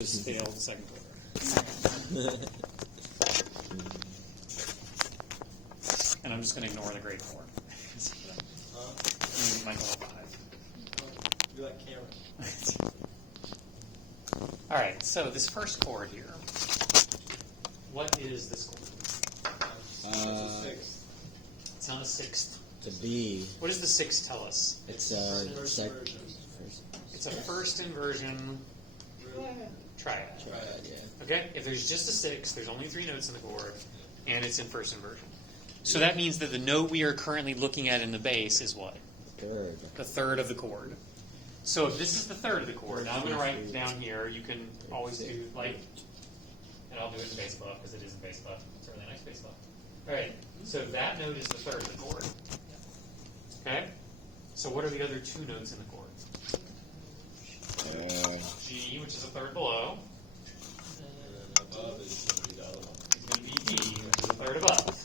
Just failed the second quarter. And I'm just going to ignore the grade 4. Michael 5. You like Cameron. All right, so this first chord here, what is this chord? It's a sixth. It's not a sixth. It's a B. What does the sixth tell us? It's First version. It's a first inversion triad. Triad, yeah. Okay, if there's just a sixth, there's only 3 notes in the chord, and it's in first inversion. So that means that the note we are currently looking at in the bass is what? Third. The third of the chord. So if this is the third of the chord, now I'm going to write it down here. You can always do like, and I'll do it in bass clef because it is in bass clef. It's a really nice bass clef. All right, so that note is the third of the chord. Okay, so what are the other 2 notes in the chord? G, which is a third below. And above is going to be the other one. It's going to be D, which is a third above.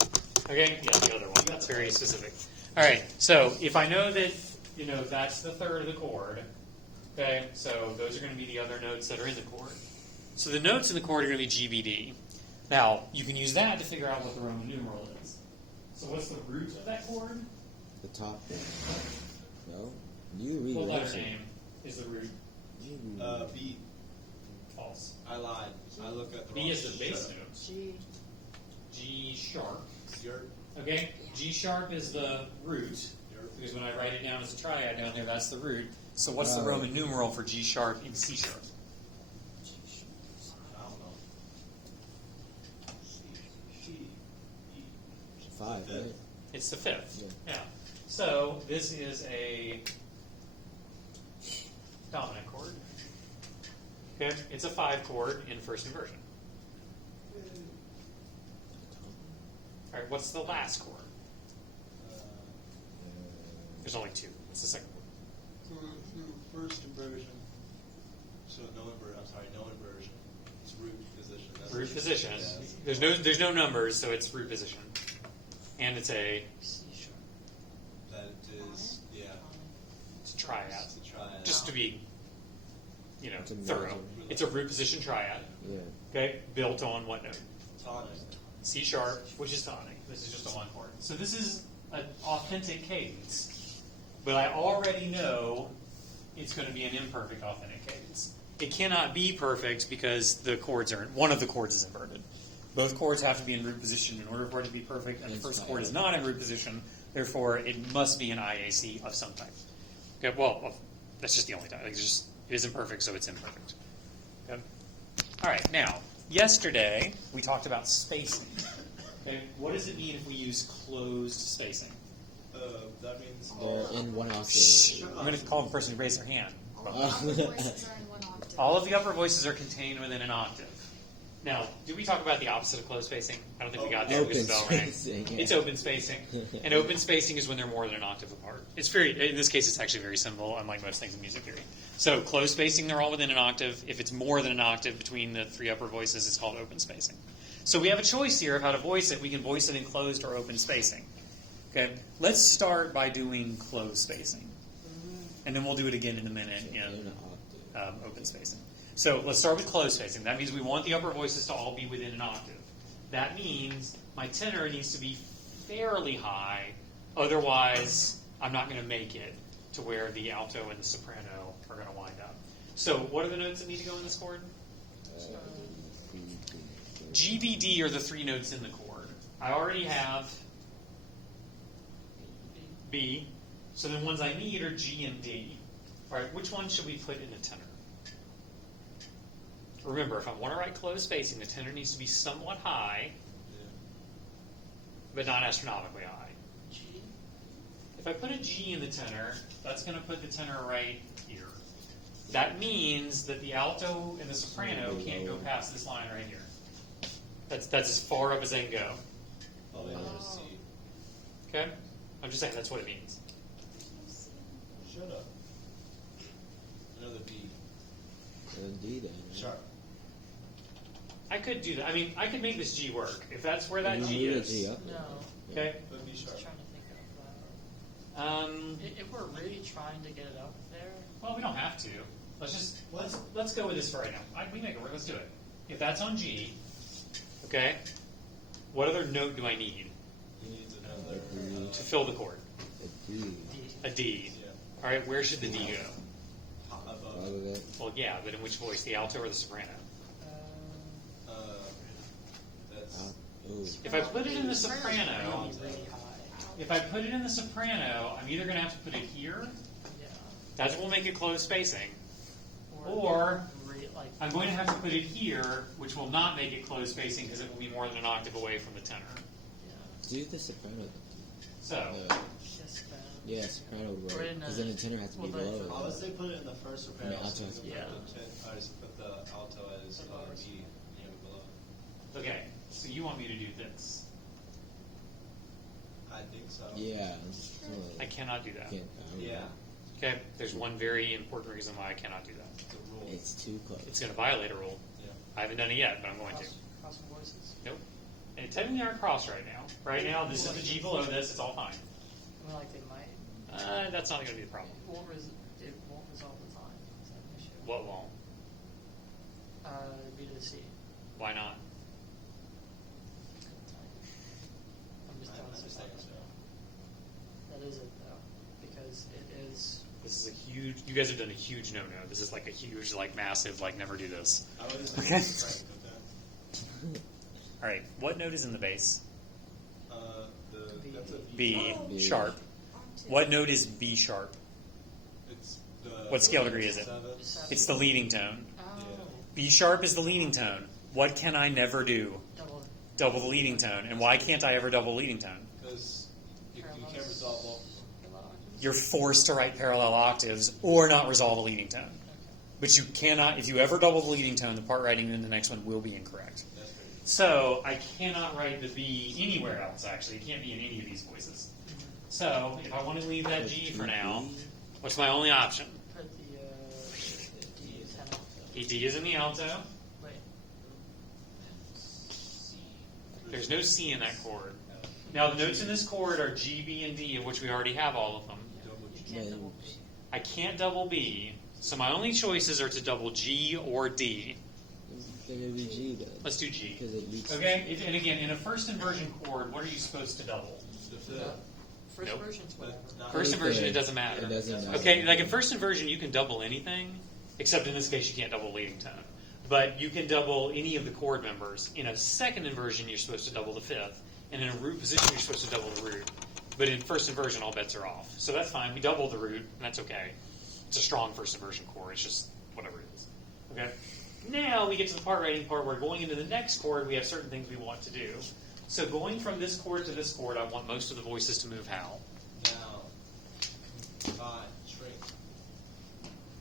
Okay, yeah, the other one. That's very specific. All right, so if I know that, that's the third of the chord, okay, so those are going to be the other notes that are in the chord. So the notes in the chord are going to be G, B, D. Now, you can use that to figure out what the Roman numeral is. So what's the root of that chord? The top. No? You read What the letter lesson. name is the root? B. False. I lied. I look at the B wrong is the bass sheet. note. G sharp. Your Okay, G sharp is the root, because when I write it down as a triad down there, that's the root. So what's the Roman numeral for G sharp in C sharp? I don't know. C, E. 5, right? It's the 5th. Yeah. Yeah. So this is a dominant chord. Okay, it's a 5 chord in first inversion. All right, what's the last chord? There's only 2. What's the second chord? Through first inversion. So no inversion. It's root position. That's Root position. Yeah. There's no numbers, so it's root position, and it's a That is, yeah. it's a triad. It's a triad. Just to be, It's a thorough. major. It's a root position triad. Yeah. Okay, built on what note? Tonic. C sharp, which is tonic. This is just a 1 chord. So this is an authentic cadence, but I already know it's going to be an imperfect authentic cadence. It cannot be perfect because one of the chords is inverted. Both chords have to be in root position in order for it to be perfect, and the first chord is not in root position. Therefore, it must be an IAC of some type. Okay, well, that's just the only type. It isn't perfect, so it's imperfect. Okay. All right, now, yesterday we talked about spacing. Okay, what does it mean if we use closed spacing? That means They're in one octave. I'm going to call the person who raised their hand. All of the voices are in one octave. All of the upper voices are contained within an octave. Now, did we talk about the opposite of closed spacing? I don't think we got there because the bell rang. spacing, yeah. It's open spacing. And open spacing is when they're more than an octave apart. In this case, it's actually very simple, unlike most things in music theory. So closed spacing, they're all within an octave. If it's more than an octave between the 3 upper voices, it's called open spacing. So we have a choice here of how to voice it. We can voice it in closed or open spacing. Okay, let's start by doing closed spacing. And then we'll do it again in a minute In in an octave. open spacing. So let's start with closed spacing. That means we want the upper voices to all be within an octave. That means my tenor needs to be fairly high. Otherwise, I'm not going to make it to where the alto and the soprano are going to wind up. So what are the notes that need to go in this chord? G, B, D are the 3 notes in the chord. I already have B. So the ones I need are G and D. All right, which one should we put in the tenor? Remember, if I want to write closed spacing, the tenor needs to be somewhat high, but not astronomically high. G. If I put a G in the tenor, that's going to put the tenor right here. That means that the alto and the soprano can't go past this line right here. That's as far up as they can go. probably another C. Okay? I'm just saying that's what it means. Shut up. Another B. And D then. Right? Sharp. I could do that. I mean, I could make this G work if that's where that You G need a is. G up. No. Okay. Put B Just sharp. trying to think of that. Um, If we're really trying to get it up there, well, we don't have to. let's go with this for right now. We make it work. Let's do it. If that's on G, okay, what other note do I need You need another. to fill the chord? A D. A D. Yeah. All right, where should the D go? Top Above. of it. Well, yeah, but in which voice? The alto or the soprano? That's. Ooh. If I put it in the soprano, Really high. if I put it in the soprano, I'm either going to have to put it here. Yeah. That will make it closed spacing. Or like I'm going to have to put it here, which will not make it closed spacing because it will be more than an octave away from the tenor. yeah. Do the soprano. So, Just Yeah, soprano would Or work. in, Because then the tenor has to be well, the- below. I would say put it in the first soprano. And the alto has so to you be- put Yeah. the ten- or just put the alto as B, below. okay, so you want me to do this. I think so. Yeah. I cannot do that. Can't, Yeah. Okay, there's one very important reason why I cannot do that. The rule. It's too close. It's going to violate a rule. Yeah. I haven't done it yet, but I'm going to. cross voices. Nope. And it technically aren't crossed right now. Right now, this is the G below this. It's all fine. I mean, like they might. That's not going to be the problem. It won't resolve the time. Is that an issue? What won't? B to the C. Why not? I'm just I telling you. understand. That is it though, because it is. This is a huge. You guys have done a huge no-no. This is like a huge, like massive, like never do this. I would just Okay. put that. All right. What note is in the bass? That's a B B. sharp. What note is B sharp? It's the. What scale degree is it? Seventh. It's the leading tone. Oh. B sharp is the leading tone. What can I never do? Double the leading tone. And why can't I ever double the leading tone? Because you can't resolve all. You're forced to write parallel octaves or not resolve a leading tone. But you cannot, if you ever double the leading tone, the part writing in the next one will be incorrect. That's pretty. So I cannot write the B anywhere else, actually. It can't be in any of these voices. So if I want to leave that G for now, what's my only option? Put the D as an alto. D is in the alto. Wait. There's no C in that chord. Now the notes in this chord are G, B, and D, of which we already have all of them. You can't double B. I can't double B, so my only choices are to double G or D. Then it would be G then. Let's do G. Because it leaks. Okay, and again, in a first inversion chord, what are you supposed to double? The fifth. First Nope. version's whatever. Not- First inversion, it Anything. doesn't matter. It doesn't matter. Okay, like in first inversion, you can double anything, except in this case, you can't double leading tone. But you can double any of the chord members. In a second inversion, you're supposed to double the fifth. And in a root position, you're supposed to double the root. But in first inversion, all bets are off. So that's fine. We double the root, and that's okay. It's a strong first inversion chord. It's just whatever it is. Okay? Now we get to the part writing part where going into the next chord, we have certain things we want to do. So going from this chord to this chord, I want most of the voices to move how? Down. Five. Shrink.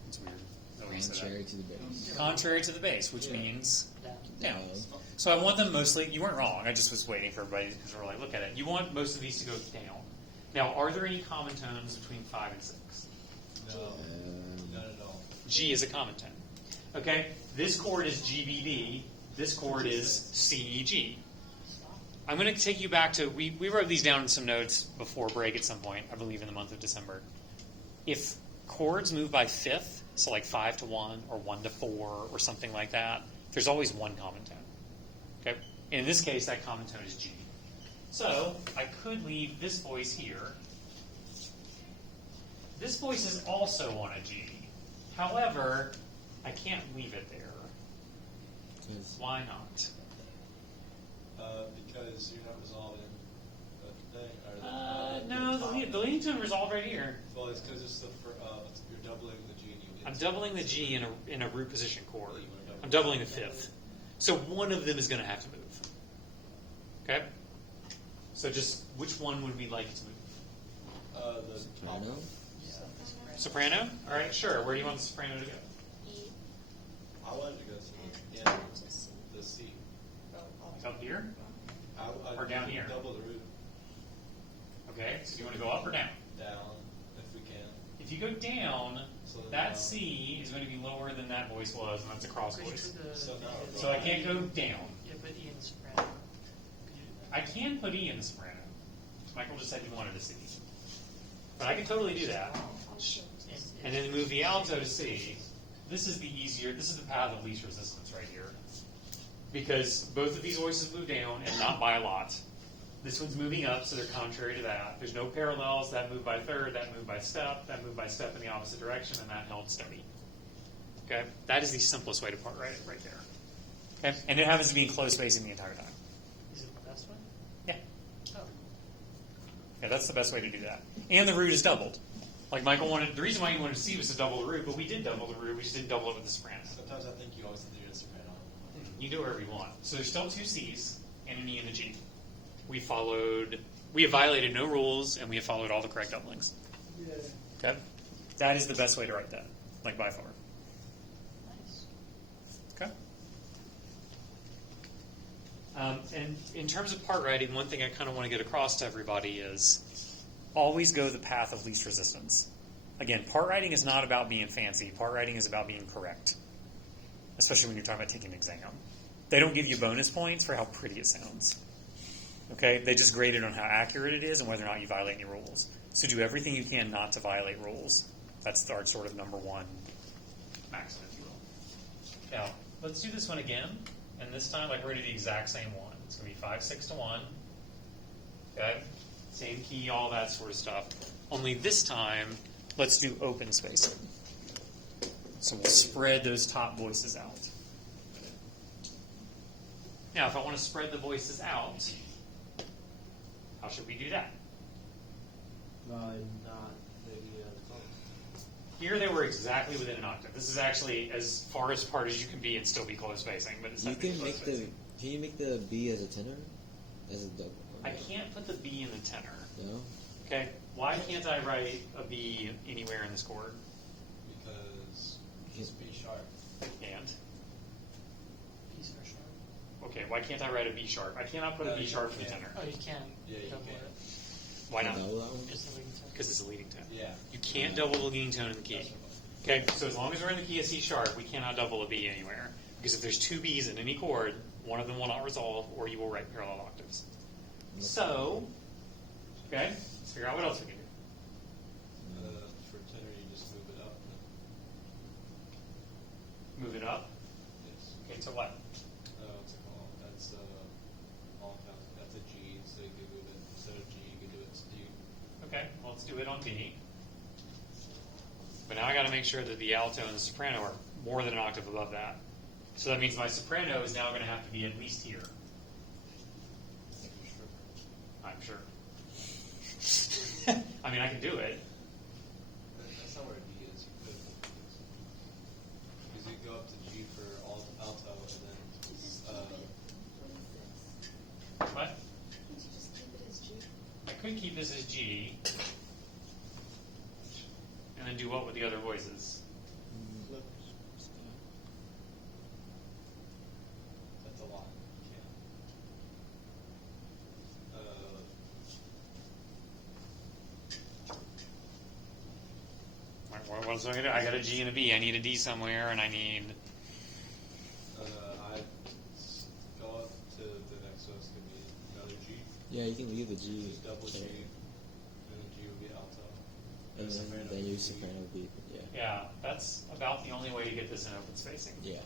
It's weird. Nobody said that. Contrary to the bass. Contrary to the bass, which Yeah. means Down. down. So I want them mostly, you weren't wrong, I just was waiting for everybody because we're like, look at it. You want most of these to go down. Now, are there any common tones between 5 and 6? No. Not at all. G is a common tone. Okay? This chord is GBD. This chord is CEG. I'm going to take you back to, we wrote these down in some notes before break at some point, I believe in the month of December. If chords move by fifth, so like 5 to 1 or 1 to 4 or something like that, there's always one common tone. Okay? And in this case, that common tone is G. So I could leave this voice here. This voice is also on a G. However, I can't leave it there. 'Cause Why not? Because you're not resolving the thing. Or No, the leading tone resolved right here. Well, it's because it's you're doubling the G and you get. I'm doubling the G in a root position chord. You wanna double I'm doubling the fifth. So one of them is going to have to move. Okay? So just which one would we like to move? The soprano? Soprano? All right, sure. Where do you want the soprano to go? I wanted to go to the C. Up here? I Or down here? Double the root. Okay, so do you want to go up or down? Down, if we can. If you go down, So then that now- C is going to be lower than that voice was, and that's a cross Could you voice. put the So now- So I can't go down. Yeah, put E in the soprano. Could you do that? I can put E in the soprano. Michael just said he wanted a C. But I can totally do that. And then move the alto to C. this is the easier, this is the path of least resistance right here. Because both of these voices move down and not by a lot. This one's moving up, so they're contrary to that. There's no parallels, that move by third, that move by step in the opposite direction, and that held steady. Okay? That is the simplest way to part right there. Okay? And it happens to be in close spacing the entire time. Is it the best one? Yeah. Oh. Yeah, that's the best way to do that. And the root is doubled. Like Michael wanted, the reason why he wanted to see was to double the root, but we did double the root, we just didn't double it with the soprano. Sometimes I think you always have to do a soprano. You do whatever you want. So there's still two C's and an E and a G. We have violated no rules, and we have followed all the correct doublings. Yeah. Okay? That is the best way to write that, like by far. Nice. Okay? And in terms of part writing, one thing I kind of want to get across to everybody is always go the path of least resistance. Again, part writing is not about being fancy. Part writing is about being correct, especially when you're talking about taking an exam. They don't give you bonus points for how pretty it sounds. Okay? They just grade it on how accurate it is and whether or not you violate any rules. So do everything you can not to violate rules. That's our sort of number one maximum, if you will. Now, let's do this one again. And this time, like, we're going to do the exact same one. It's going to be 5, 6 to 1. Okay? Same key, all that sort of stuff. Only this time, let's do open spacing. So we'll spread those top voices out. Now, if I want to spread the voices out, how should we do that? By not maybe Here they were exactly within an octave. This is actually as far apart as you can be and still be close spacing, but it's You not can close make spacing. can you make the B as a tenor? As a double? I can't put the B in the tenor. No? Okay, why can't I write a B anywhere in this chord? Because it's B sharp. And These are sharp. okay, why can't I write a B sharp? I cannot put a No, B you sharp in the can't. tenor. Oh, you can. Yeah, you double can. it. Why not? Double that one? Just the leading tone. Because it's a leading tone. Yeah. You can't double the leading tone in the key. That's what- Okay, so as long as we're in the key of C sharp, we cannot double a B anywhere. Because if there's two Bs in any chord, one of them will not resolve, or you will write parallel octaves. So, okay, let's figure out what else we can do. For tenor, you just move it up. Move it up. Yes. Okay, to what? What's it called? That's all count. That's a G, so you can move it instead of G, you can do it to D. Okay, well, let's do it on B. But now I got to make sure that the alto and the soprano are more than an octave above that. So that means my soprano is now going to have to be at least here. I'm sure. I mean, I can do it. That's not where D is. You could. Because you go up to G for alto, and then What? Can't you just keep it as G? I could keep this as G. And then do what with the other voices? that's a lot. You What else am I going to do? I got a G and a B. I need a D somewhere, and I need... I go up to the next one. It's gonna be another G. Yeah, you can leave the G. Just double G, there. and then G will be alto. And soprano then will your be- soprano will be, yeah. Yeah, that's about the only way to get this in open spacing. Yeah.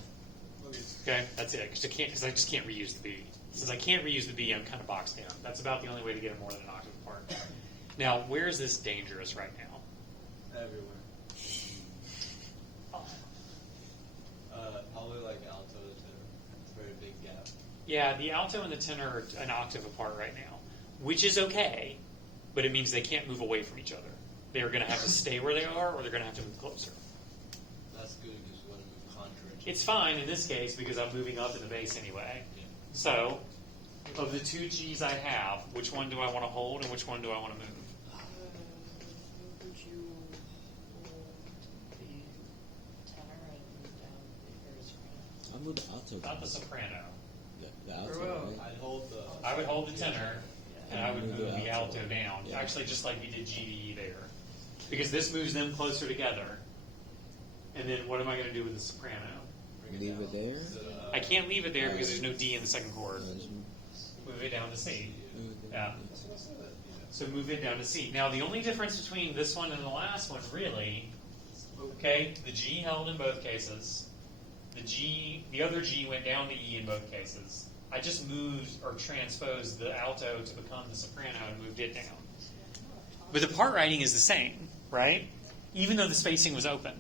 Okay, that's it. Because I just can't reuse the B. Since I can't reuse the B, I'm kind of boxed down. That's about the only way to get it more than an octave apart. Now, where is this dangerous right now? Everywhere. Probably like alto to tenor. It's a very big gap. Yeah, the alto and the tenor are an octave apart right now, which is okay, but it means they can't move away from each other. They're going to have to stay where they are, or they're going to have to move closer. That's good because you want to move contrary. It's fine in this case because I'm moving up in the bass anyway. Yeah. So, of the two Gs I have, which one do I want to hold and which one do I want to move? Would you hold the tenor and move down the soprano? I'll move the alto. Not the soprano. The alto, Or, right? I'd hold the. I would hold the tenor, and I would Move move the the alto. alto down. Yeah. Actually, just like we did G to E there. Because this moves them closer together. And then what am I going to do with the soprano? Bring Leave down it there? instead of- I can't leave it there because there's no D in the second chord. Just Move it down to C. move it Yeah. Yeah. So move it down to C. Now, the only difference between this one and the last one, really, Okay, the G held in both cases. The other G went down to E in both cases. I just moved or transposed the alto to become the soprano and moved it down. But the part writing is the same, right? Even though the spacing was open.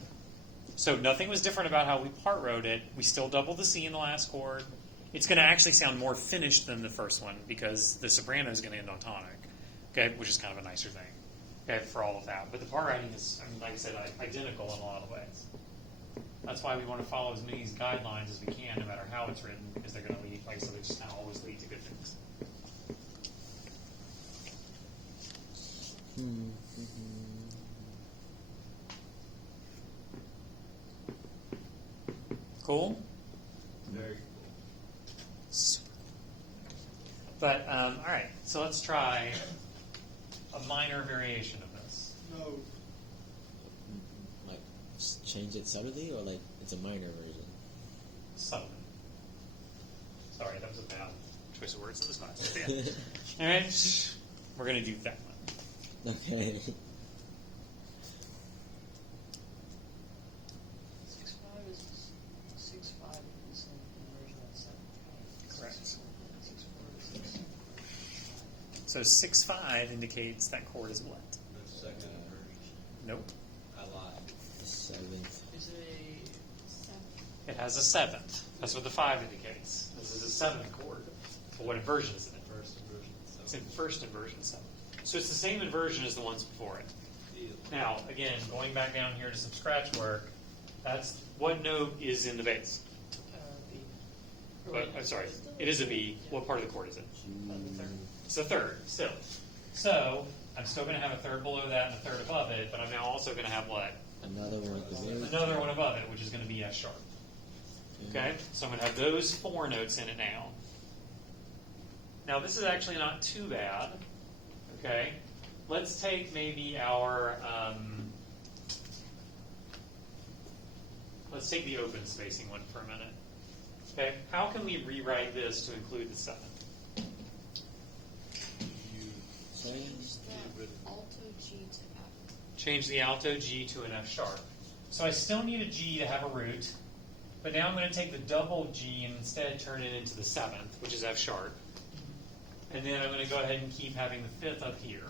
So nothing was different about how we part wrote it. We still doubled the C in the last chord. It's going to actually sound more finished than the first one because the soprano is going to end on tonic, okay, which is kind of a nicer thing, okay, for all of that. But the part writing is, I mean, like I said, identical in a lot of ways. That's why we want to follow as many guidelines as we can, no matter how it's written, because they're going to lead, like I said, they just kind of always lead to good things. Cool? Very cool. But, all right, so let's try a minor variation of this. No. Like, change it subtly, or like it's a minor version? Subtly. Sorry, that was a bad choice of words in this class. Yeah. All right, we're going to do that one. Okay. 6/5 is 6/5 is the same inversion as 7. Correct. 6/4 is 6. So 6/5 indicates that chord is what? The second version. Nope. I lied. The seventh. Is it a It has a seventh. That's what the 5 indicates. This is a 7th chord. But what inversion is it in? First inversion. It's in first inversion 7. So it's the same inversion as the ones before it. Now, again, going back down here to some scratch work, that's what note is in the bass? B? Or But, wait, I'm sorry, it is a B. What part of the chord is it? the third. It's a third, still. So, I'm still going to have a third below that and a third above it, but I'm now also going to have what? Another one at the very Another one above it, which is going to be F sharp. Okay? So I'm going to have those 4 notes in it now. Now, this is actually not too bad. Okay? Let's take maybe our, let's take the open spacing one for a minute. Okay? How can we rewrite this to include the 7th? Change the alto G to F. Change the alto G to an F sharp. So I still need a G to have a root, but now I'm going to take the double G and instead turn it into the 7th, which is F sharp. And then I'm going to go ahead and keep having the 5th up here.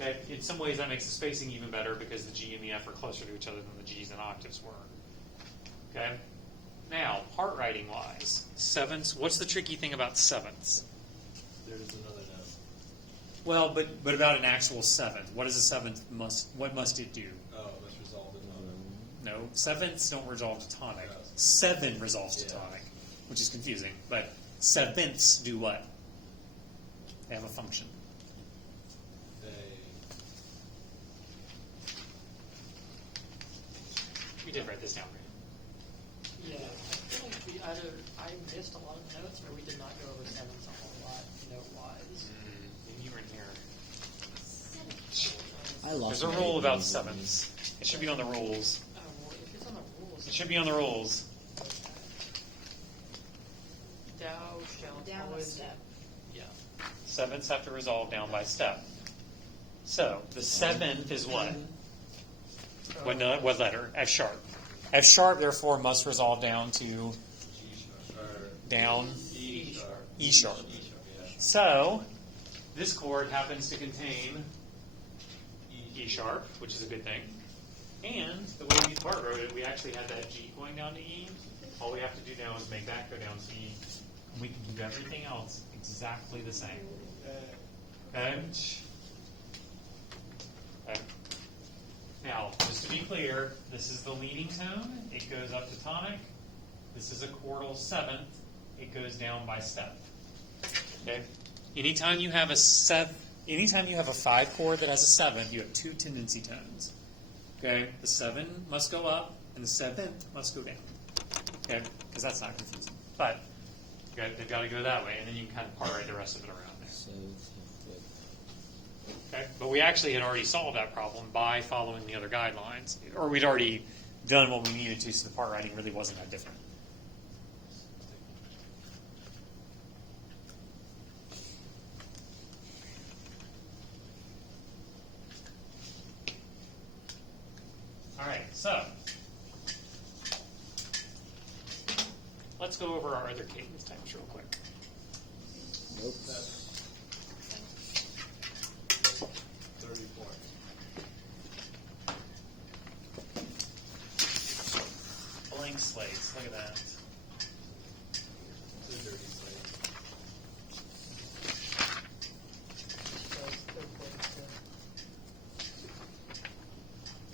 Okay? In some ways that makes the spacing even better because the G and the F are closer to each other than the G's and octaves were. Okay? Now, part writing wise, 7ths, what's the tricky thing about 7ths? There's another note. Well, but about an actual 7th. What does a 7th what must it do? Oh, that's resolved in tonic. No, 7ths don't resolve to tonic. Yes. 7 resolves to Yeah. tonic, which is confusing. But 7ths do what? They have a function. We did write this down, right? Yeah, I feel like we either I missed a lot of notes or we did not go over 7s a whole lot note-wise. Maybe you were in here. I lost. There's a my rule about names. 7ths. It should be on the rules. Oh, well, if it's on the rules, It should be on the rules. Thou shalt Down a always. step. Yeah. 7ths have to resolve down by step. So the 7th is what? What letter? F sharp. F sharp, therefore, must resolve down to G sharp. Or down E sharp. E sharp. E sharp, yeah. So, this chord happens to contain E sharp, which is a good thing. And the way we part wrote it, we actually had that G going down to E. All we have to do now is make that go down to E. And we can do everything else exactly the same. Okay? Okay. Now, just to be clear, this is the leading tone. It goes up to tonic. This is a chordal 7th. It goes down by step. Okay? Anytime you have a 5 chord that has a 7th, you have 2 tendency tones. Okay? The 7 must go up, and the 7th must go down. Okay? Because that's not confusing. But okay, they've got to go that way, and then you can kind of part write the rest of it around there. Seventh, fifth. Okay? But we actually had already solved that problem by following the other guidelines. Or we'd already done what we needed to, so the part writing really wasn't that different. All right. so let's go over our other cadence types real quick. Nope. 34. Blank slates. Look at that. It's a dirty slate.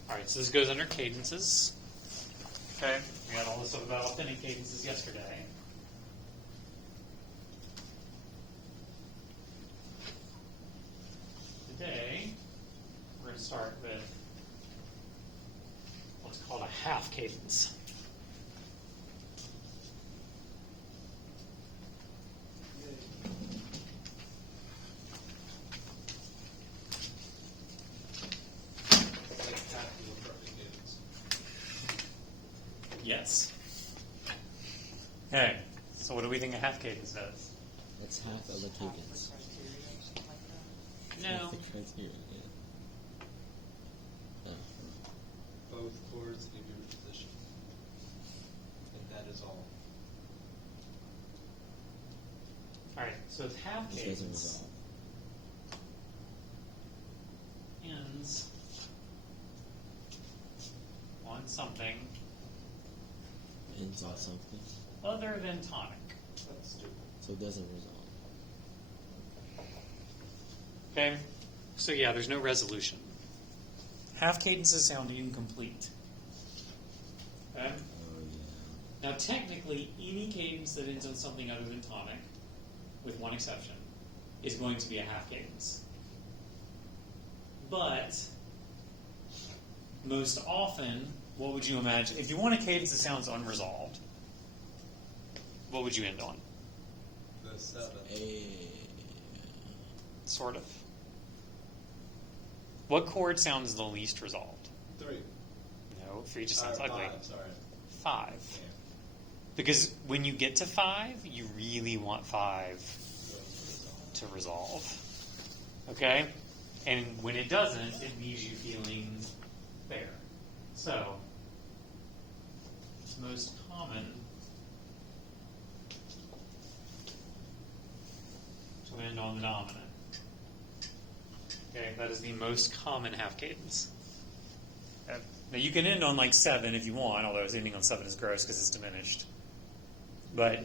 All right, so this goes under cadences. Okay, we had all this stuff about authentic cadences yesterday. Today, we're going to start with what's called a half cadence. Like half of the perfect cadence. Yes. Okay, so what do we think a half cadence does? That's half of the cadence. No. Half the criteria, yeah. Oh. Both chords in your position. And that is all. All right, so it's half This doesn't cadence resolve. ends on something Ends on something. other than tonic. That's stupid. So it doesn't resolve. Okay, so yeah, there's no resolution. Half cadences sound incomplete. Okay? Oh, yeah. Now, technically, any cadence that ends on something other than tonic, with one exception, is going to be a half cadence. But most often, what would you imagine? If you want a cadence that sounds unresolved, what would you end on? The 7. Sort of. What chord sounds the least resolved? 3. No, 3 just sounds ugly. 5, sorry. 5. Yeah. Because when you get to 5, you really want 5 to resolve. Okay? And when it doesn't, it leaves you feeling bare. So, it's most common to end on the dominant. Okay, that is the most common half cadence. Now you can end on like 7 if you want, although ending on 7 is gross because it's diminished. But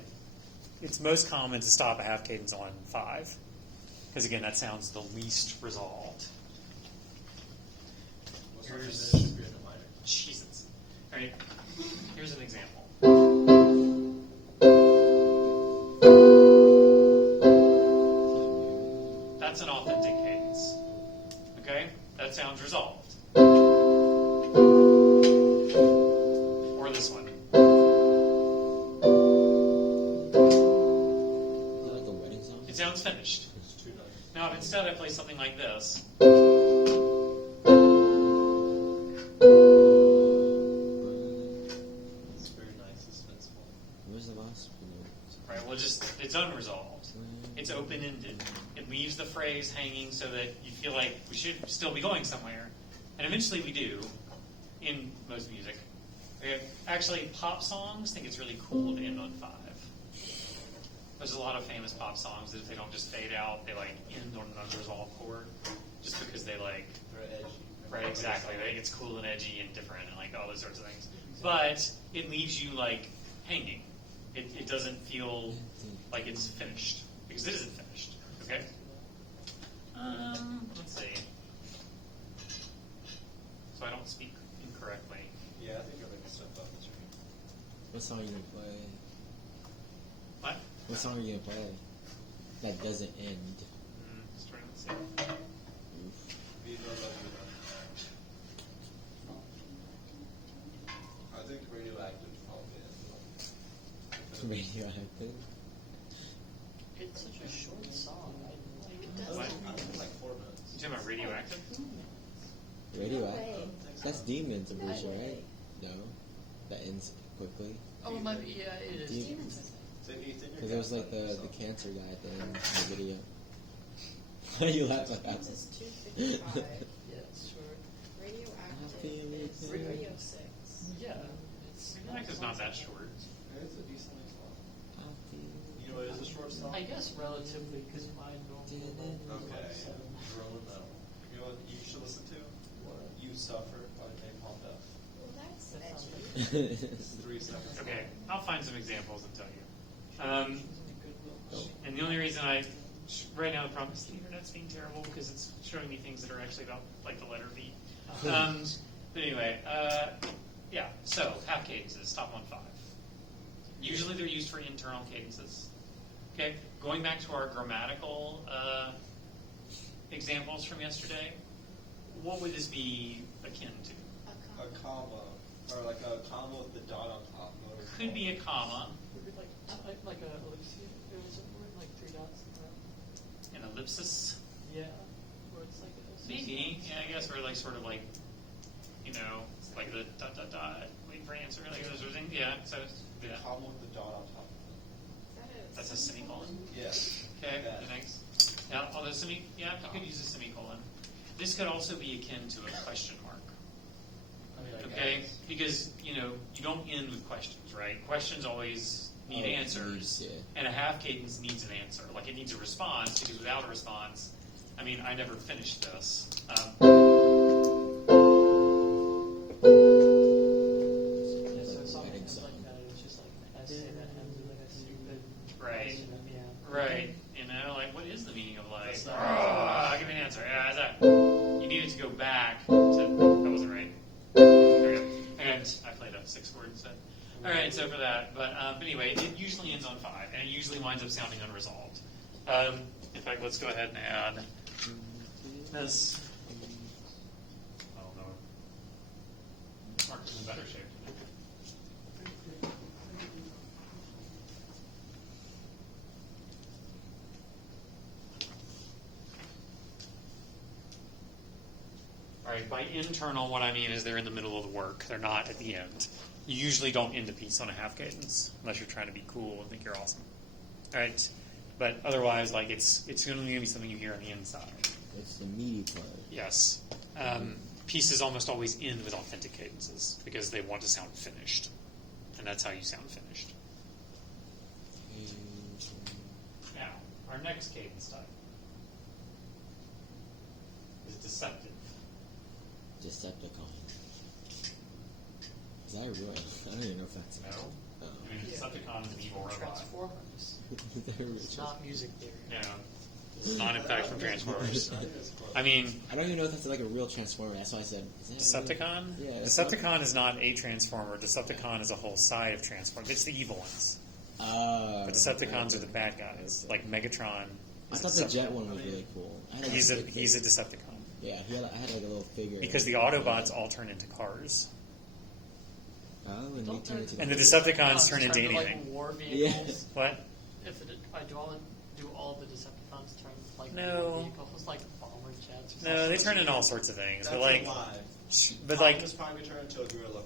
it's most common to stop a half cadence on 5. Because again, that sounds the least resolved. What's Here's- the diminished grid minor? Jesus. All right, here's an example. That's an authentic cadence. Okay? That sounds resolved. Or this one. Is that like a wedding song? It sounds finished. It's too nice. Now, if instead I play something like this, It's very nice, suspenseful. Where's the last note? right, well, it's unresolved. It's open-ended. It leaves the phrase hanging so that you feel like we should still be going somewhere. And eventually we do, in most music. Actually, pop songs think it's really cool to end on 5. There's a lot of famous pop songs that if they don't just fade out, they like end on an unresolved chord, just because they like, They're edgy. right, exactly. They think it's cool and edgy and different and like all those sorts of things. But it leaves you like hanging. It doesn't feel like it's finished because it isn't finished. Okay. Let's see. So I don't speak incorrectly. Yeah, I think you're making stuff up. That's right. What song are you gonna play? What? What song are you gonna play that doesn't end? Let's try and see. Oof. Viva la vida. I think radioactive probably is. Radioactive. It's such a short song. It does. What? I think like 4 minutes. You talking about radioactive? Radioactive? That's demons, I'm pretty sure, right? No. That ends quickly. Oh, it might be, yeah, it is. Demons. So Ethan, Because it was like the cancer guy at the end of the video. Why are you laughing at that? This is 255. Yeah, it's short. Radioactive feel it. 306. Yeah, it's. Max is not that short. It's a decently long. I feel You know what is a short song? I guess relatively, because mine normally Okay. like 7. Rolling Metal. You know what you should listen to? What? You Suffer by Napalm Death. Well, that's That sounds edgy. It's 3 seconds. Okay, I'll find some examples and tell you. Oh. And the only reason right now the problem is the internet's being terrible because it's showing me things that are actually about like the letter V. But anyway, yeah. So half cadences, top 1 5. Usually they're used for internal cadences. Okay, going back to our grammatical examples from yesterday, what would this be akin to? A comma, or like a comma with the dot on top. Could be a comma, Would be like a ellipsis. It was a word like 3 dots. an ellipsis. Yeah, where it's like a. Maybe, yeah, I guess, or like sort of like, you know, like the dot dot dot, waiting for an answer, like those sort of things. Yeah, so yeah, Comma with the dot on top. that's a semicolon. Yeah. Okay, Yeah. the next. Yeah, although yeah, you could use a semicolon. This could also be akin to a question mark. I mean, I Okay, guess. because you know you don't end with questions, right? Questions always need answers, yeah. and a half cadence needs an answer. Like it needs a response, because without a response, I mean, I never finished this. Yeah, so something Adding like some. that. It's just like an essay that ends with like a stupid. Right. Yeah. Right, you know, like what is the meaning of life? That's not Give me an answer. Yeah, that. You needed to go back to. That wasn't right. There we go. And I played a 6 chord instead. All right, so for that, but anyway, it usually ends on 5, and it usually winds up sounding unresolved. In fact, let's go ahead and add this. I don't know. Mark is in better shape today. All right, by internal, what I mean is they're in the middle of the work. They're not at the end. You usually don't end a piece on a half cadence unless you're trying to be cool and think you're awesome. All right, but otherwise, like it's going to be something you hear on the inside. It's the meaty part. Yes, pieces almost always end with authentic cadences because they want to sound finished, and that's how you sound finished. Now, our next cadence type is deceptive. Decepticon. Is that a real? I don't even know if that's. No, Oh. I mean Decepticon is an evil robot. Transformers. Is that a real? It's not music theory. No, it's not in fact from Transformers. I mean, I don't even know if that's like a real transformer. That's why I said. Is that a real- Decepticon? Yeah. that's Decepticon is not a transformer. Decepticon is a whole side of Transformers. It's the evil ones. not- But Decepticons are the bad guys, like Megatron. I is thought a the Decepticon. jet one was really cool. I had, like, He's a big Decepticon Yeah, I had like a little figure. because the Autobots all turn into cars, Oh, and we turned into and the the Decepticons turn into like anything. war vehicles. What? If it, I do all the Decepticons turn like No. war vehicles, like bomber jets? Or No, they something? turn into all sorts of things. That's But like, a lie. but like Optimus Prime could turn into a gorilla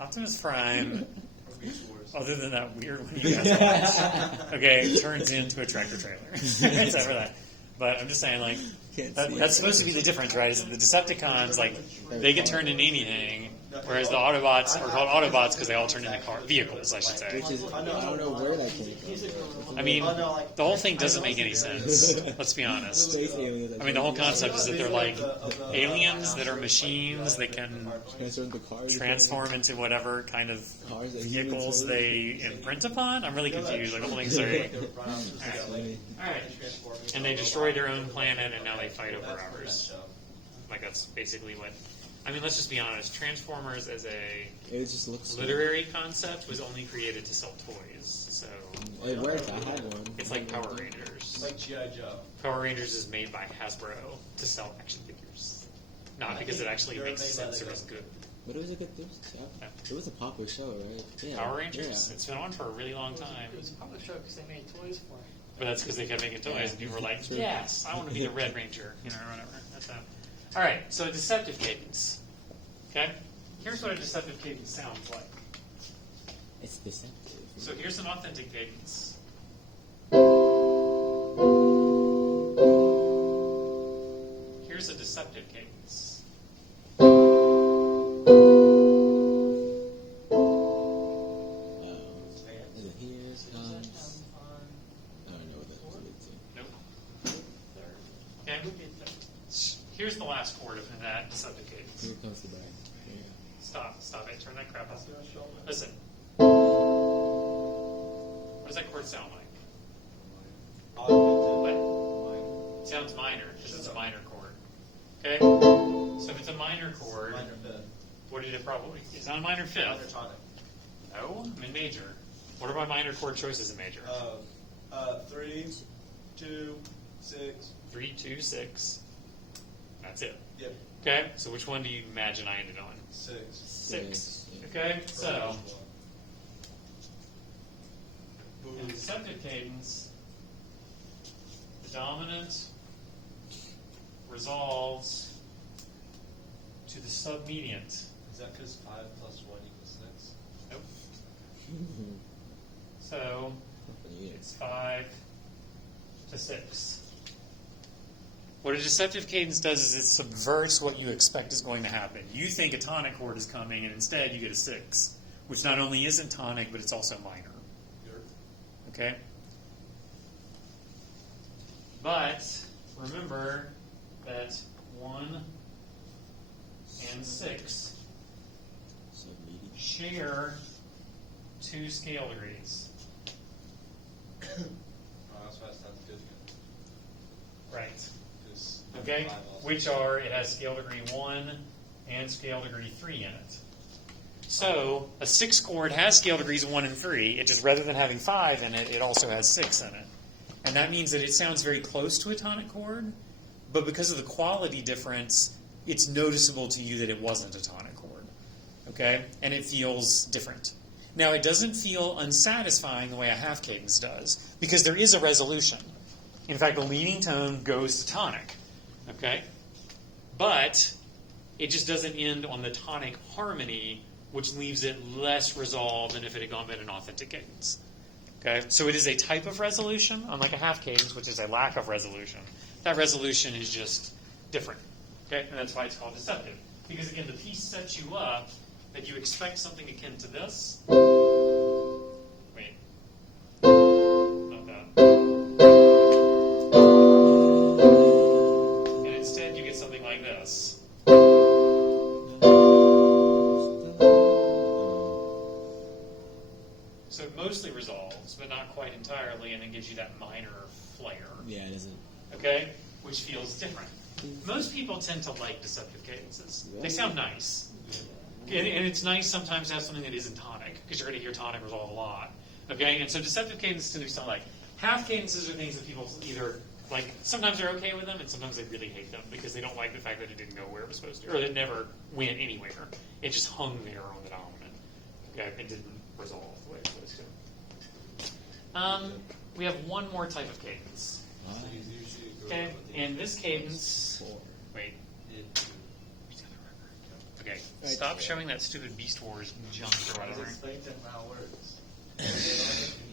Optimus Prime. from Beast Wars. Other than that weird one you guys watch, okay, turns into a tractor trailer. Except for that. But I'm just saying, like, Can't see that's it. supposed to be the difference, right? Is that the Decepticons, like, they get turned into anything, whereas the Autobots are called Autobots because they all turn into vehicles, I should say. Which is I don't know where that came from. I mean, the whole thing doesn't make any sense. Let's be honest. Space aliens. I mean, the whole concept is that they're like aliens that are machines that can transform the cars. transform into whatever kind of Cars that vehicles humans they imprint upon. I'm really confused. Like the whole thing's very. Funny. Alright. And they destroy their own planet, and now they fight over ours. Like that's basically what. I mean, let's just be honest. Transformers as a It just looks. literary concept was only created to sell toys. So It worked. I had one. it's like Power Rangers. Like G.I. Joe. Power Rangers is made by Hasbro to sell action figures, not because it actually They're makes made by sense or the- is good. But it was a good. It was a popular show, right? Yeah. Power Rangers. Yeah. It's been on for a really long time. It was a public show because they made toys for it. But that's because they kept making toys, and people were like, True. "Yes, I want to be the Red Ranger," you know, or whatever. That's that. All right, so a deceptive cadence. Okay, here's what a deceptive cadence sounds like. It's deceptive. So here's an authentic cadence. Here's a deceptive cadence. here's the last chord of that subject cadence. Here comes the brag. Here you Stop it. Turn that crap off. That's gonna show me. Listen. What does that chord sound like? Augmented. What? Minor. It sounds minor because it's a minor chord. Okay? So if it's a minor chord, Minor fifth. what did it probably? It's not a minor Minor fifth. tonic. No, I'm in major. What are my minor chord choices in major? 3, 2, 6. 3, 2, 6. That's it. Yep. Okay? So which one do you imagine I ended on? 6. 6. Yeah. Okay? So, in the subject cadence, the dominant resolves to the submediant. Is that because 5 plus 1 equals 6? Nope. go. So, Yeah. it's 5 to 6. What a deceptive cadence does is it subverts what you expect is going to happen. You think a tonic chord is coming, and instead you get a 6, which not only isn't tonic, but it's also minor. Okay? But remember that 1 and 6 Submedian. share 2 scale degrees. Oh, that's why it sounds good again. Right. 'Cause Okay? 5 also. Which are, it has scale degree 1 and scale degree 3 in it. So, a 6 chord has scale degrees 1 and 3. It just, rather than having 5 in it, it also has 6 in it. And that means that it sounds very close to a tonic chord, but because of the quality difference, it's noticeable to you that it wasn't a tonic chord. Okay? And it feels different. Now, it doesn't feel unsatisfying the way a half cadence does, because there is a resolution. In fact, the leading tone goes to tonic. Okay? But it just doesn't end on the tonic harmony, which leaves it less resolved than if it had gone in an authentic cadence. Okay? So it is a type of resolution, unlike a half cadence, which is a lack of resolution. That resolution is just different. Okay? And that's why it's called deceptive. Because again, the piece sets you up that you expect something akin to this. Wait. Not that. And instead you get something like this. So it mostly resolves, but not quite entirely, and it gives you that minor flair. Yeah, it isn't. Okay? Which feels different. Most people tend to like deceptive cadences. They sound nice. And it's nice sometimes to have something that isn't tonic, because you're going to hear tonic resolve a lot. Okay? And so deceptive cadences tend to sound like half cadences are things that people either like, sometimes they're okay with them, and sometimes they really hate them because they don't like the fact that it didn't go where it was supposed to, or it never went anywhere. It just hung there on the dominant. Okay? It didn't resolve the way it was supposed to. We have one more type of cadence. Ah, So you usually go Okay? with the And this cadence. 4. Wait. into- Okay, Right. stop showing that stupid Beast Wars junk or whatever. Explain to him how it works.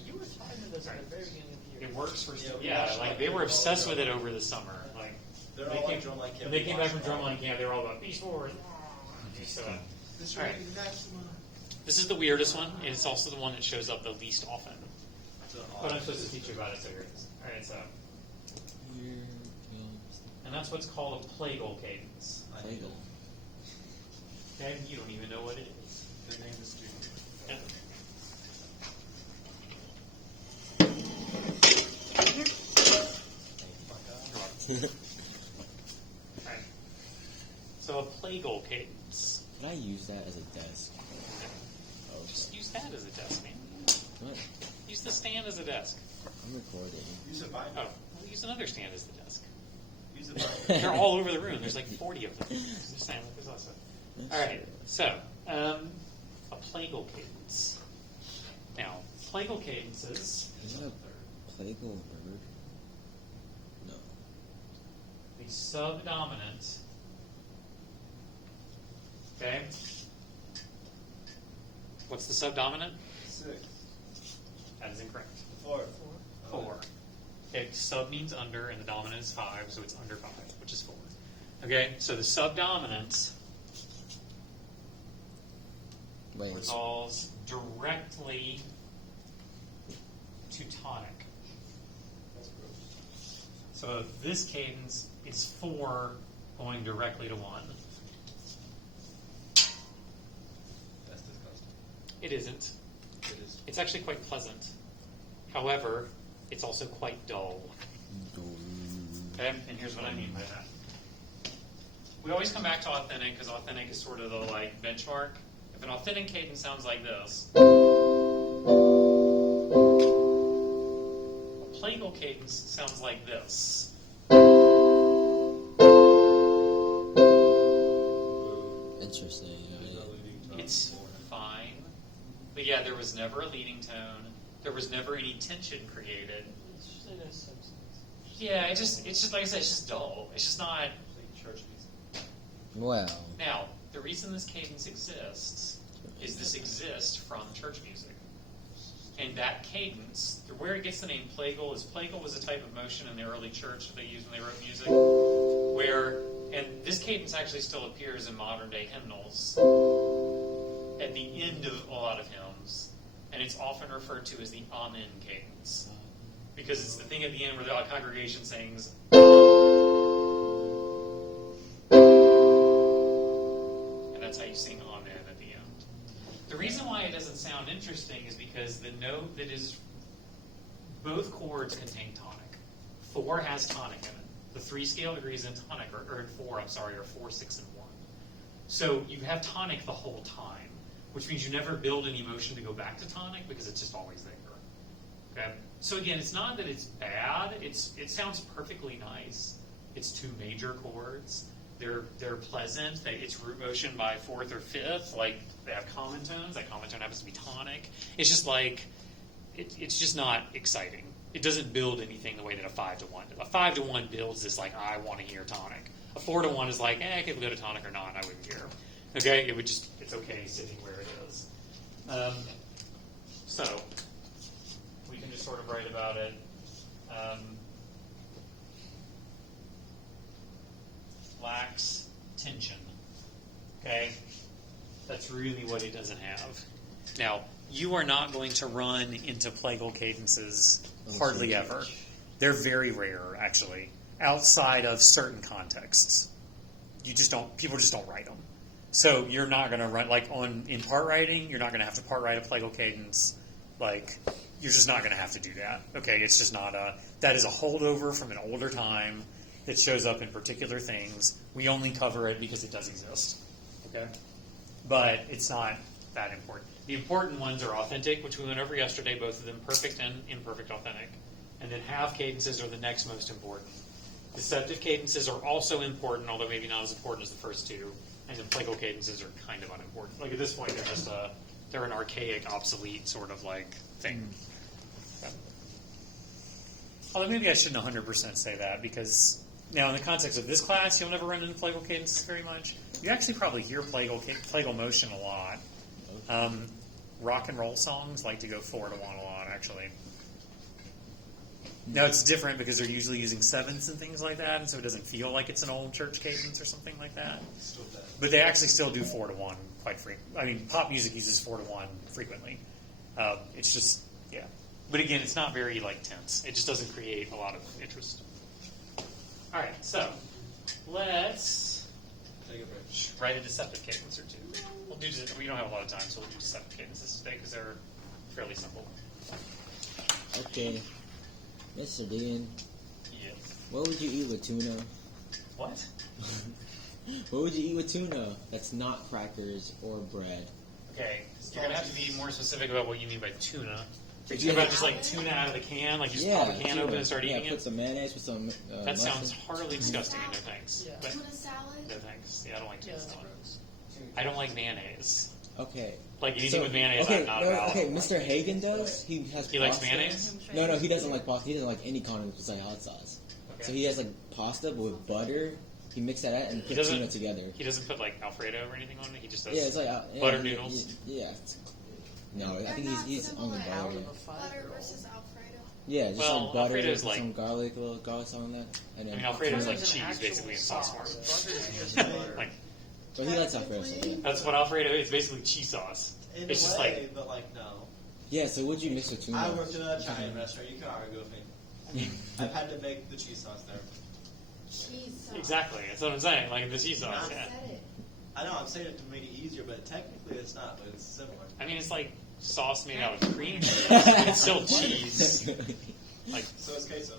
You were talking to this at the very beginning of the year. It works for Yeah, we yeah. watched Like like they were all obsessed with it drum. over the summer. Like They're they all came, like drumline camp. when they We came back from watched all drumline camp, they were all about Beast Wars. So, This All right. rating maximum. this is the weirdest one, and it's also the one that shows up the least often. So, But I'm supposed to teach you about it, so here it is. All right, so Here comes and that's what's called a plagal cadence. I the hate plagal. it. Okay, you don't even know what it is. Their name is stupid. Yeah. All right. So a plagal cadence. Can I use that as a desk? Oh, Just use that as a desk, man. what? Use the stand as a desk. I'm recording. Use a binder. Oh, well, use another stand as the desk. Use a binder. They're all over the room. There's like 40 of them. Just saying, look, there's also. That's All right, true. so a plagal cadence. Now, plagal cadences, Is it a plagal bird? No. the subdominant. Okay. What's the subdominant? 6. That is incorrect. 4. 4. Okay, sub means under, and the dominant is 5, so it's under 5, which is 4. Okay, so the subdominant Wait. resolves directly to tonic. That's gross. So this cadence is 4 going directly to 1. That's disgusting. It isn't. It is. It's actually quite pleasant. However, it's also quite dull. Okay? And here's what I mean by that. We always come back to authentic because authentic is sort of the like benchmark. If an authentic cadence sounds like this, a plagal cadence sounds like this. Interesting. There's no leading tone. It's fine. But yeah, there was never a leading tone. There was never any tension created. It's just in a substance. Yeah, it's just like I said, it's just dull. It's just not. It's like church music. Well, Now, the reason this cadence exists is this exists from church music. And that cadence, where it gets the name plagal was a type of motion in the early church that they used when they wrote music. And this cadence actually still appears in modern day hymnals at the end of a lot of hymns. And it's often referred to as the Amen cadence. Because it's the thing at the end where the congregation sings, and that's how you sing Amen at the end. The reason why it doesn't sound interesting is because the note that is, both chords contain tonic. 4 has tonic in it. The 3 scale degrees in tonic, or in 4, I'm sorry, are 4, 6, and 1. So you have tonic the whole time, which means you never build any motion to go back to tonic because it's just always there. Okay? So again, it's not that it's bad. It sounds perfectly nice. It's 2 major chords. They're pleasant. It's root motion by 4th or 5th. Like they have common tones. That common tone happens to be tonic. It's just like it's just not exciting. It doesn't build anything the way that a 5 to 1 does. A 5 to 1 builds this like I want to hear tonic. A 4 to 1 is like I could go to tonic or not. I wouldn't care. Okay, it's okay sitting where it is. So we can just sort of write about it. Lacks tension. Okay? That's really what it doesn't have. Now, you are not going to run into plagal cadences hardly ever. They're very rare, actually, outside of certain contexts. People just don't write them. So you're not going to run, like in part writing, you're not going to have to part write a plagal cadence. Like, you're just not going to have to do that. Okay? It's just not that is a holdover from an older time that shows up in particular things. We only cover it because it does exist. Okay? But it's not that important. The important ones are authentic, which we went over yesterday, both of them perfect and imperfect authentic. And then half cadences are the next most important. Deceptive cadences are also important, although maybe not as important as the first 2. And then plagal cadences are kind of unimportant. Like at this point, they're an archaic, obsolete sort of like thing. Okay. Although maybe I shouldn't 100% say that, because now in the context of this class, you'll never run into plagal cadences very much. You actually probably hear plagal motion a lot. Rock and roll songs like to go 4 to 1 a lot, actually. Now it's different because they're usually using 7ths and things like that, and so it doesn't feel like it's an old church cadence or something like that. Still bad. But they actually still do 4 to 1 quite frequently. I mean, pop music uses 4 to 1 frequently. It's just, yeah. But again, it's not very like tense. It just doesn't create a lot of interest. All right, so let's Take a break. write a deceptive cadence or 2. We don't have a lot of time, so we'll do deceptive cadences today because they're fairly simple. okay. Mr. Dean, Yes. what would you eat with tuna? What? What would you eat with tuna that's not crackers or bread? Okay, you're gonna have to be more specific about what you mean by tuna. Are you Yeah. talking about just like tuna out of the can, like you just pop a can tuna. open and start eating Put it? some mayonnaise with some That mustard. sounds horribly disgusting. No thanks. Yeah. But Tuna salad? no thanks. Yeah, I don't like Yeah, tuna that's salad. gross. I don't like mayonnaise. Okay. Like anything So- with mayonnaise, okay, I'm not no, about. okay, Mr. Hagen does. He has He likes pasta. mayonnaise? No, he doesn't like pasta. He doesn't like any condiments besides hot sauce. Okay. So he has like pasta but with butter. He mixed that out and He put doesn't- tuna together. He doesn't put like Alfredo or anything on it. He just does. Yeah, it's like butter noodles? Yeah. No, I think he's only They're Out butter. of Yeah. a Butter five-year-old. versus Alfredo. Yeah, just Well, like butter, Alfredo's with like- some garlic, a little garlic sauce on that. And then Alfredo's tuna. like Butter's an cheese, actual basically, in sauce form. Butter's just butter. Like But he likes Alfredo. So yeah. that's what Alfredo is. Basically, cheese sauce. In It's a just way, like but like no. Yeah. So would you mix with tuna? I worked in an Italian restaurant. You can argue with me. I've had to make the cheese sauce there. Cheese sauce. Exactly. That's what I'm saying. Like the cheese sauce. I Yeah. said it. I know I'm saying it to make it easier, but technically it's not. But it's similar. I mean, it's like sauce made out of cream. It's still cheese. Like, So it's queso.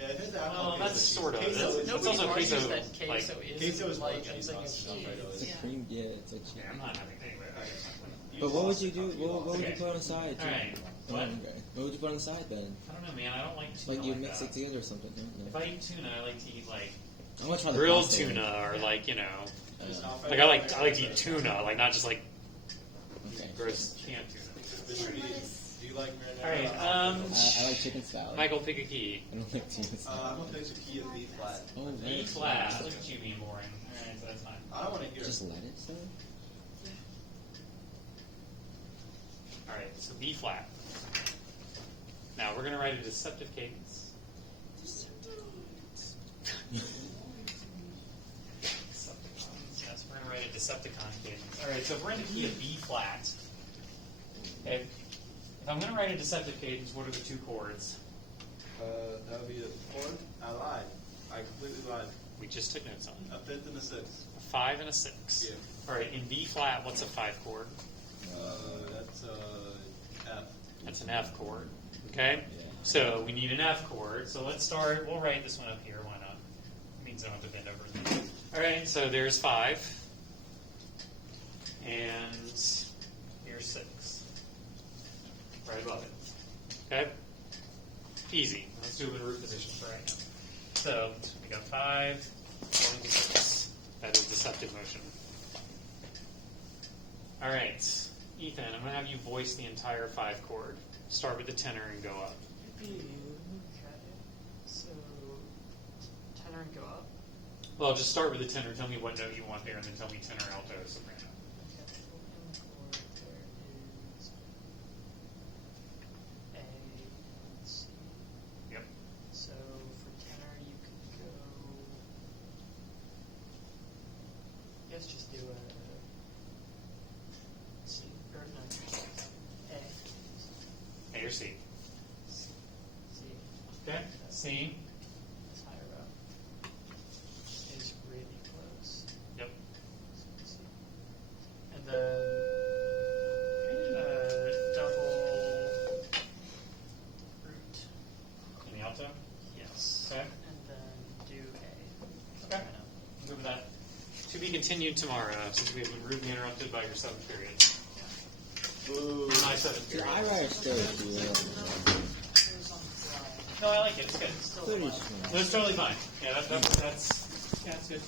Yeah, it is well, that's sort of. Queso That's, is that's Nobody also argues queso. that Like, queso is queso is like more a cheese thing of sauce than cheese. Alfredo is. It's a cream, yeah, it's like cheese. yeah, I'm not having anyway. But what would you do? What would Okay. you put on the side? All right. Oh, What? okay. What would you put on the side then? I don't know, man. I don't like tuna. Like you like mix that. it together or something? No, If no. I eat tuna, I like to eat like I want to try the grilled pasta one. tuna or like you know, Uh, like I like to eat tuna, like not just like okay. gross canned tuna. Do you like marinara? All right. I like chicken salad. Michael, pick a key. I don't like chicken salad. I'm gonna pick a key of B flat. Oh, E right. flat. Look at you being boring. All right, so that's fine. I don't want to hear. Just lettuce though? All right, so B flat. Now we're gonna write a deceptive cadence. Decepticons. Yes, we're gonna write a Decepticon cadence. All right, so if we're in the key of B flat, if I'm gonna write a deceptive cadence, what are the two chords? That would be a fourth. I lied. I completely lied. We just took notes on. A fifth and a sixth. A 5 and a 6. Yeah. All right, in B flat, what's a 5 chord? That's F. That's an F chord. Okay? Yeah. So we need an F chord. So let's start. We'll write this one up here. Why not? It means I don't have to bend over. All right, so there's 5. And here's 6. Right above it. Okay? Easy. Let's do it in root position for right now. So we got 5, 6. That is deceptive motion. All right, Ethan, I'm going to have you voice the entire 5 chord. Start with the tenor and go up. Okay. So tenor and go up. Well, just start with the tenor. Tell me what note you want there, and then tell me tenor, alto, soprano. Okay. In the chord there is A and C. Yep. So for tenor you could go. I guess just do a C or no A. A or C. C. Okay. C. It's higher up. Is really close. Yep. C. And then double root. In the alto. Yes. Okay. And then do A. Okay. I'm good with that. To be continued tomorrow, since we have been rudely interrupted by your 7th period. Boo. My 7th Dude, period. I write a story to you. No, I like it. It's good. Still Pretty alive. small. No, it's totally fine. Yeah, that's good.